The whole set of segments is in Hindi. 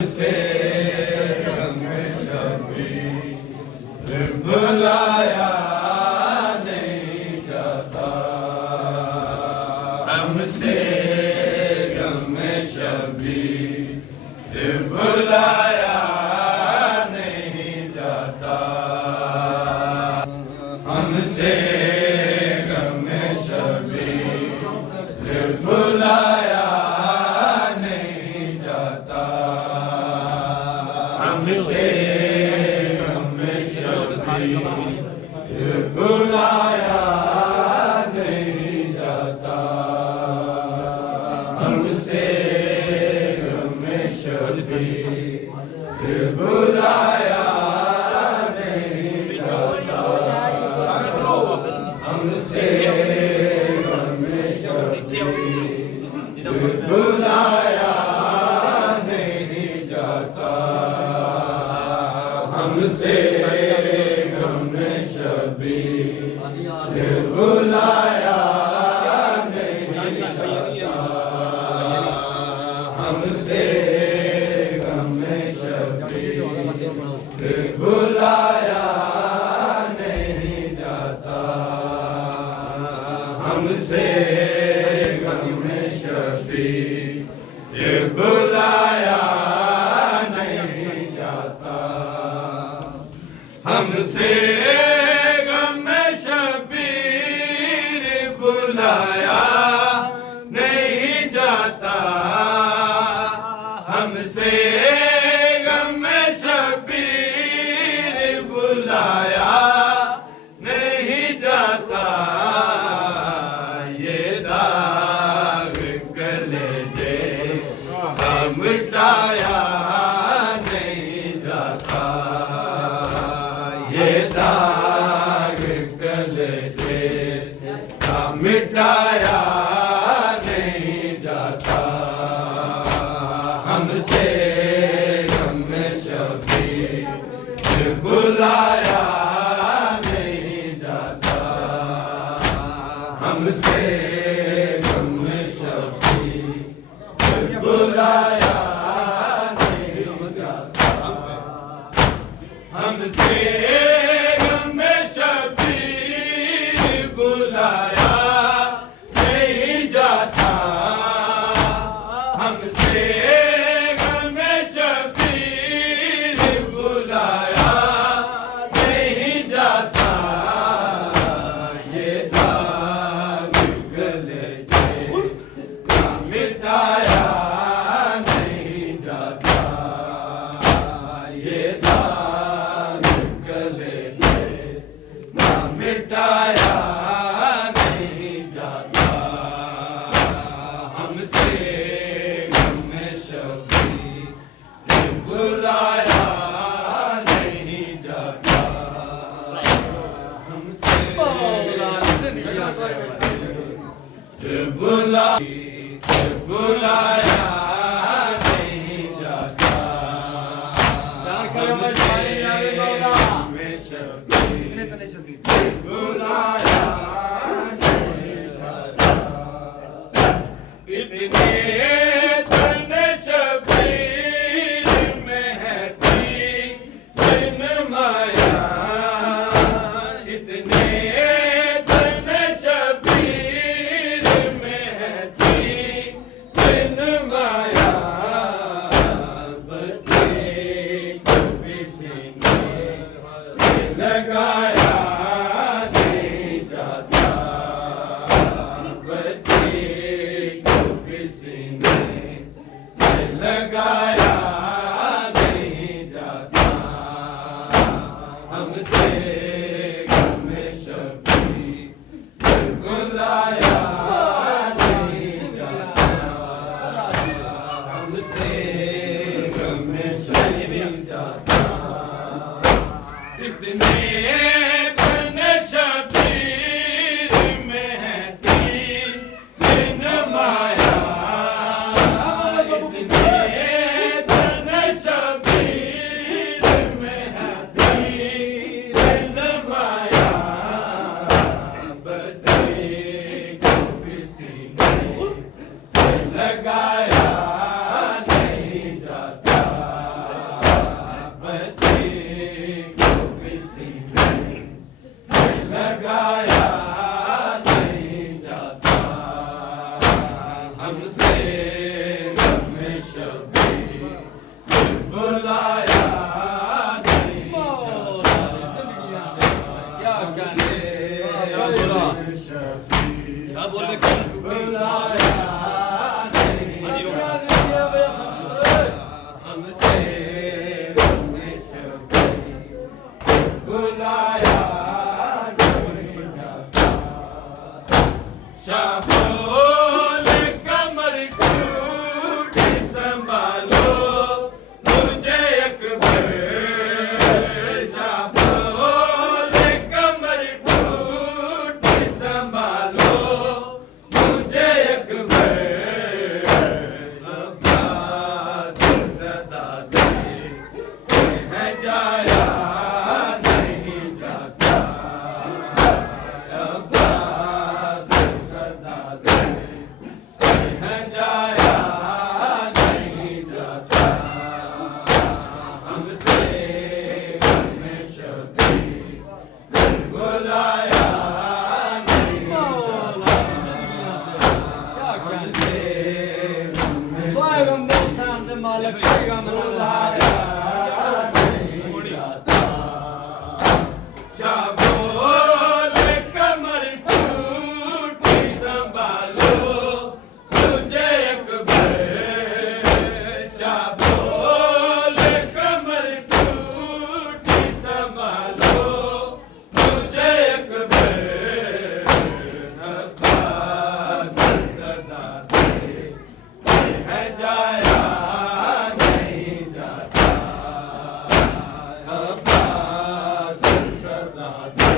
से बुलाया नहीं जाता, हमसे गम शबीर बुलाया नहीं जाता, हमसे गम शबीर बुलाया नहीं जाता, हमसे गम शबीर बुलाया नहीं जाता, हमसे गम शबीर बुलाया नहीं जाता, हमसे गम शबीर बुलाया नहीं जाता, हमसे गम शबीर बुलाया नहीं जाता, हमसे गम शबीर बुलाया नहीं जाता, हमसे गम शबीर बुलाया नहीं जाता, हमसे गम शबीर बुलाया नहीं जाता, हमसे गम शबीर बुलाया नहीं जाता, ये दाग कलेजे का मिटाया नहीं जाता, ये दाग कलेजे का मिटाया नहीं जाता, हमसे गम शबीर बुलाया नहीं जाता, हमसे गम शबीर बुलाया नहीं जाता, हमसे गम शबीर बुलाया नहीं जाता, हमसे गम शबीर बुलाया नहीं जाता, ये दाग गलेजे का मिटाया नहीं जाता, ये दाग गलेजे का मिटाया नहीं जाता, हमसे गम शबीर बुलाया नहीं जाता, हमसे बुलाया नहीं जाता, हमसे गम शबीर बुलाया नहीं जाता, इतने तन शबीर में है तीन माया, इतने तन शबीर में है तीन माया, बच्चे को भी सीने से लगाया नहीं जाता, बच्चे को भी सीने से लगाया नहीं जाता, हमसे गम शबीर बुलाया नहीं जाता, हमसे गम शबीर जाता, इतने तन शबीर में है तीन माया, इतने तन शबीर में है तीन माया, बच्चे को भी सीने से लगाया नहीं जाता, है जाया नहीं जाता अब्बास सदा दे है जाया नहीं जाता हमसे में शबी बुलाया शाबोल कमर टूटी संभालो तुझे अकबर शाबोल कमर टूटी संभालो तुझे अकबर अब्बास सदा दे है जाया नहीं जाता अब्बास सदा दे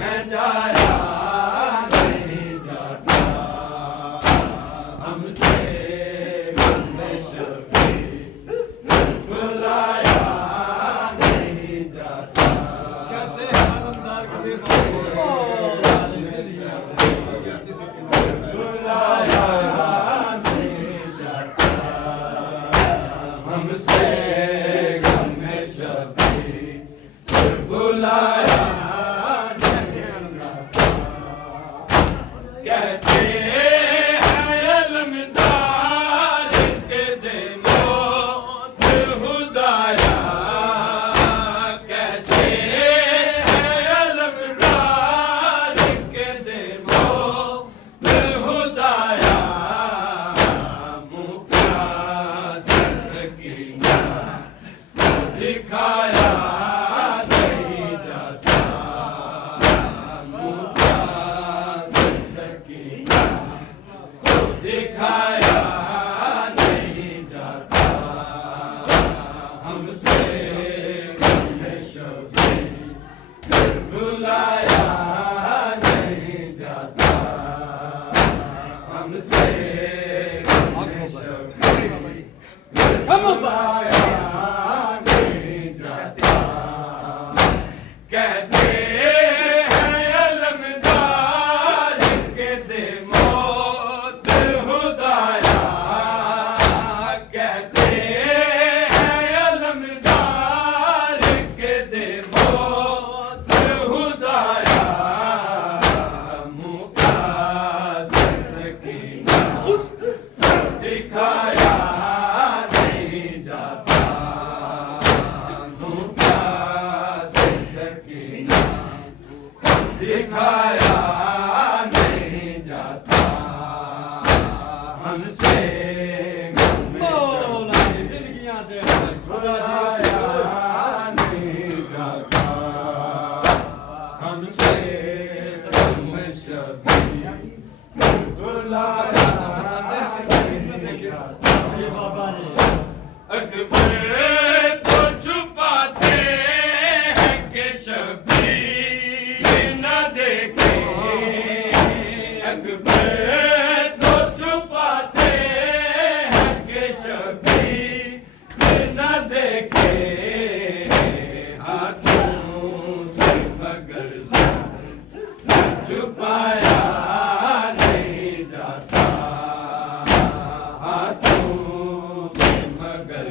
है जाया नहीं जाता हमसे शबी बुलाया नहीं जाता कहते हैं आलमदार के दिन बुलाया नहीं जाता हमसे शबी बुलाया नहीं जाता कहते हैं अलमदार के दे मौत खुदाया कहते हैं अलमदार के दे मौत खुदाया मुप्यास सकीना दिखाया नहीं जाता मुप्यास सकीना दिखाया नहीं जाता हमसे शबी बुलाया नहीं जाता हमसे शबी बुलाया नहीं जाता कहते हैं अलमदार के दे मौत खुदाया कहते हैं अलमदार के दे मौत खुदाया मुकास सकीना दिखाया नहीं जाता मुकास सकीना दिखाया नहीं जाता हमसे जिंदगियां दे बुलाया नहीं जाता हमसे शबी बुलाया नहीं जाता ये बाबा ने अकबर को छुपाते हैं कि शबीर न देखे अकबर को छुपाते हैं कि शबीर न देखे हाथों से मगर छुपाया नहीं जाता हाथों से मगर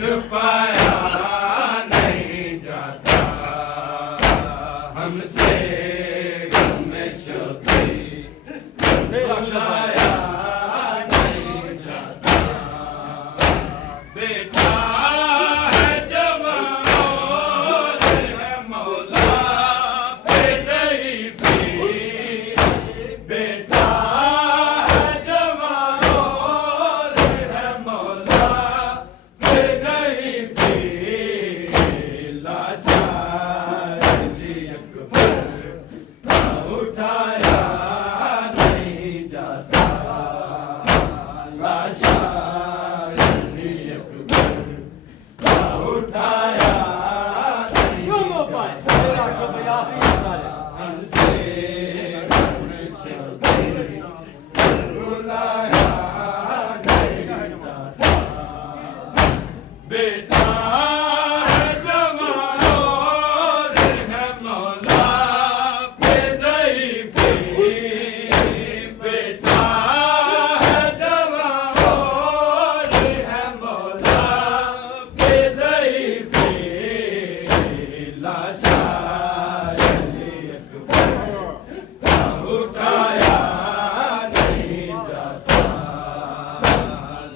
छुपाया नहीं जाता हमसे शबी बुलाया नहीं जाता बेटा है जवान और है मौला पे ज़ईफ़ी बेटा है जवान और है मौला पे ज़ईफ़ी लाचार अली अकबर उठाया नहीं जाता लाचार अली अकबर बेटा है जवान और है मौला पे ज़ईफ़ी बेटा है जवान और है मौला पे ज़ईफ़ी लाशा अली अकबर का उठाया नहीं जाता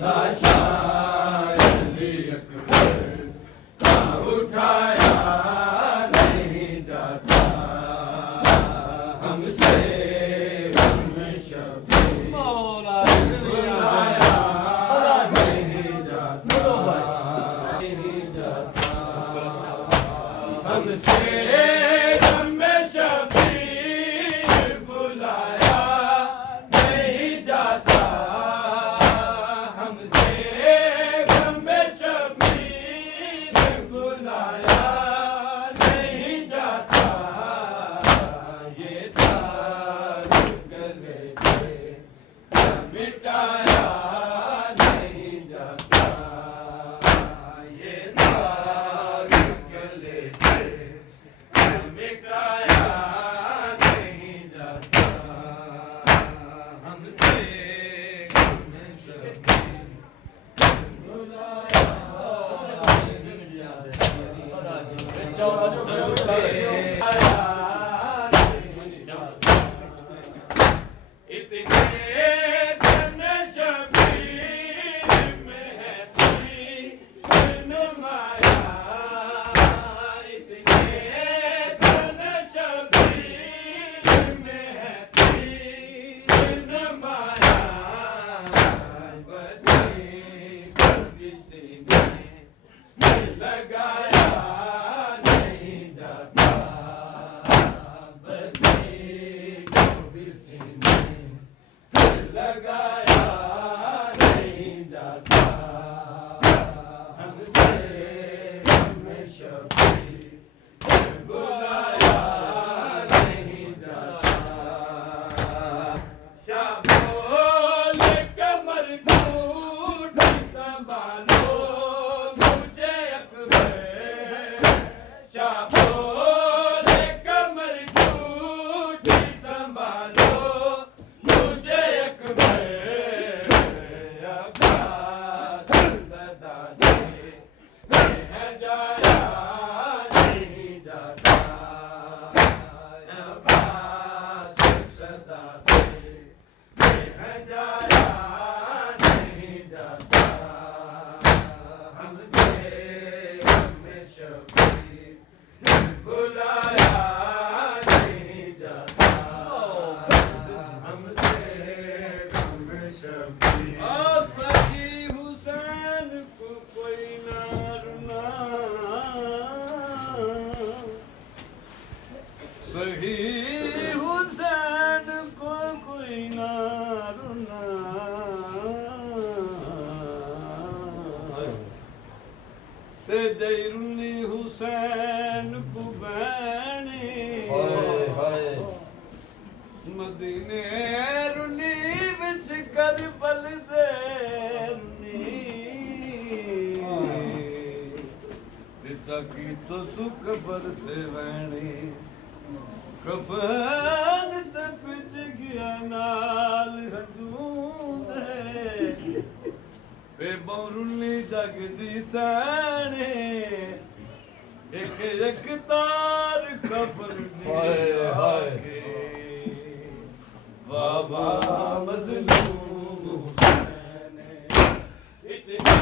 लाशा अली अकबर का उठाया नहीं जाता हमसे हमेशा मौला बुलाया नहीं जाता नहीं जाता हमसे हमेशा बुलाया नहीं जाता हमसे हमेशा बुलाया नहीं जाता ये तार गले से मिटाया नहीं जाता ये तार गले से मिटाया नहीं जाता हमसे हमेशा बुलाया लगाया नहीं जाता बदली को भी सीने लगाया नहीं जाता हमसे हमेशा बुलाया नहीं जाता शाबोल कमर घूट संभालो मुझे अकबर शाबोल कमर घूट संभालो मुझे अकबर अब्बास सदा से मैं जाया नहीं जाता अब्बास सदा से मैं जाया नहीं जाता हमसे हमेशा बुलाया नहीं जाता हमसे हमेशा सखी हुसैन को कोई ना रुना सही हुसैन को कोई ना रुना ते जैरुनी हुसैन को बैणी मदीने रुनी विच करबल दे दिता की तो सुख बरते वैणी कफन ते पिज गया नाल हजूद ते बौरुली जगदी सैणे एक एक तार कफन दे बाबा मजलूम हुसैन इतने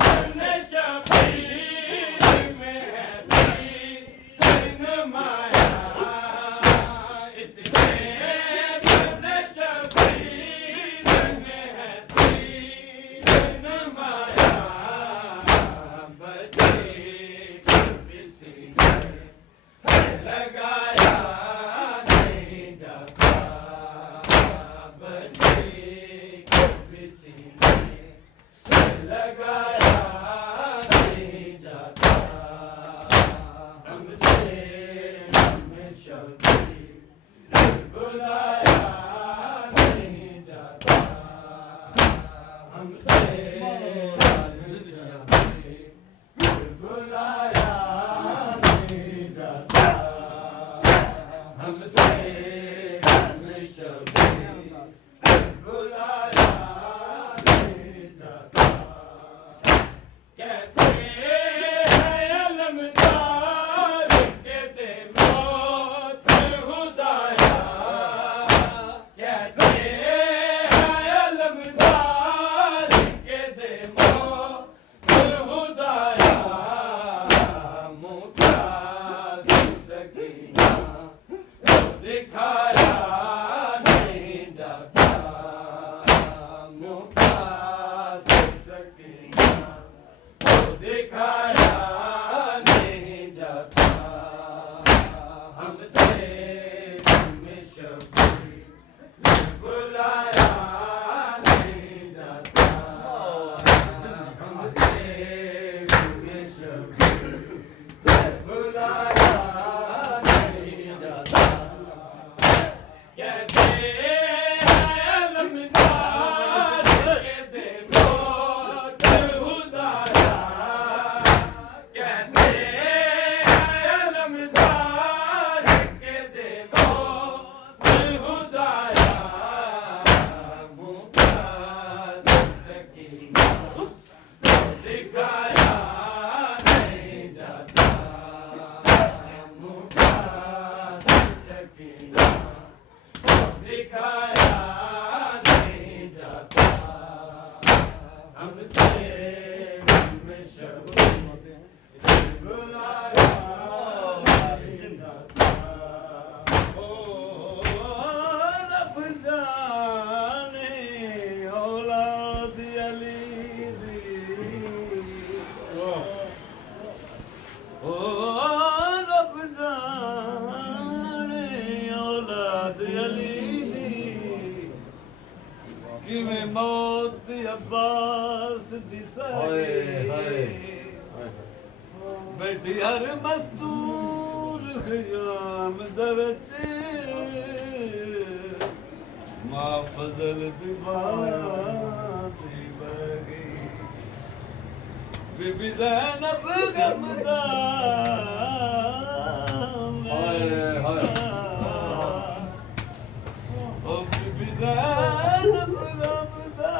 धन शबीर में थी दिन माया इतने धन शबीर में थी दिन माया बचे किसी ने लगाया नहीं जाता बचे किसी ने लगाया नहीं जाता हमसे हमेशा बुलाया नहीं जाता हमसे हमेशा बैठी हर मस्तूर खयाम दवचे माँ फजल दीवानी बगी बीबी ज़ैनब गमदा ओ बीबी ज़ैनब गमदा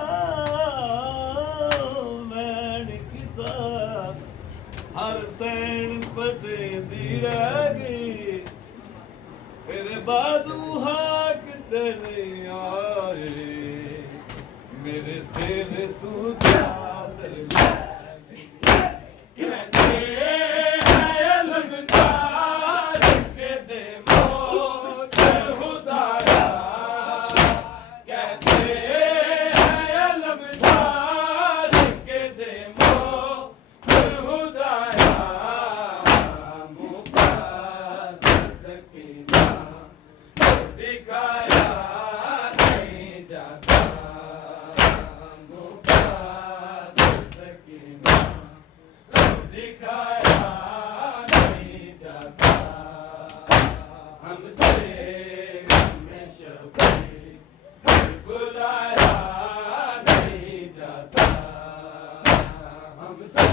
हर सैन पटे दी रह गई तेरे बाजू हाक तेरे आए मेरे सिर तू चादर कहते हैं ललकार के दे मौत खुदाया कहते हैं ललकार के दे मौत खुदाया मुक़द्दस सकीना दिखाया नहीं जाता मुक़द्दस सकीना दिखाया नहीं जाता हमसे में शबी बुलाया नहीं जाता हमसे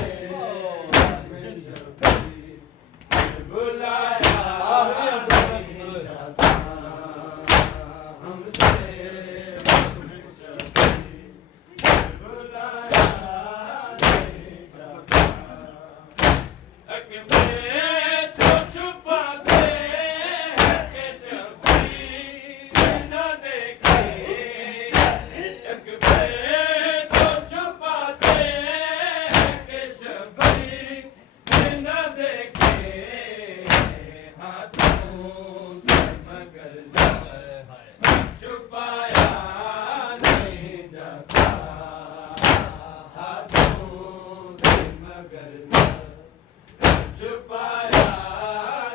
में शबी बुलाया नहीं जाता हमसे में शबी बुलाया नहीं जाता मैं तो छुपाते हैं कि जभी न देखे एक मैं तो छुपाते हैं कि जभी न देखे हाथों से मगर छुपाया नहीं जाता हाथों से मगर छुपाया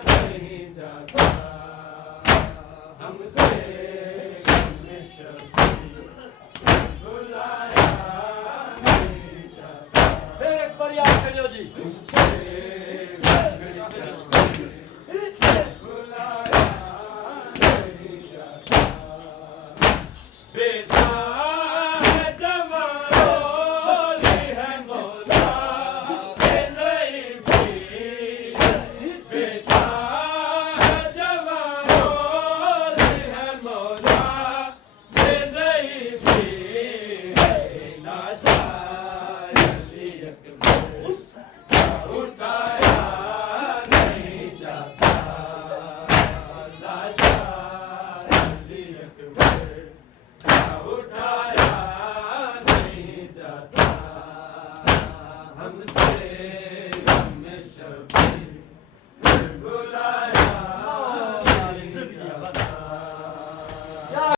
नहीं जाता हमसे हमेशा बुलाया नहीं जाता फिर एक बार याद करियो जी हमसे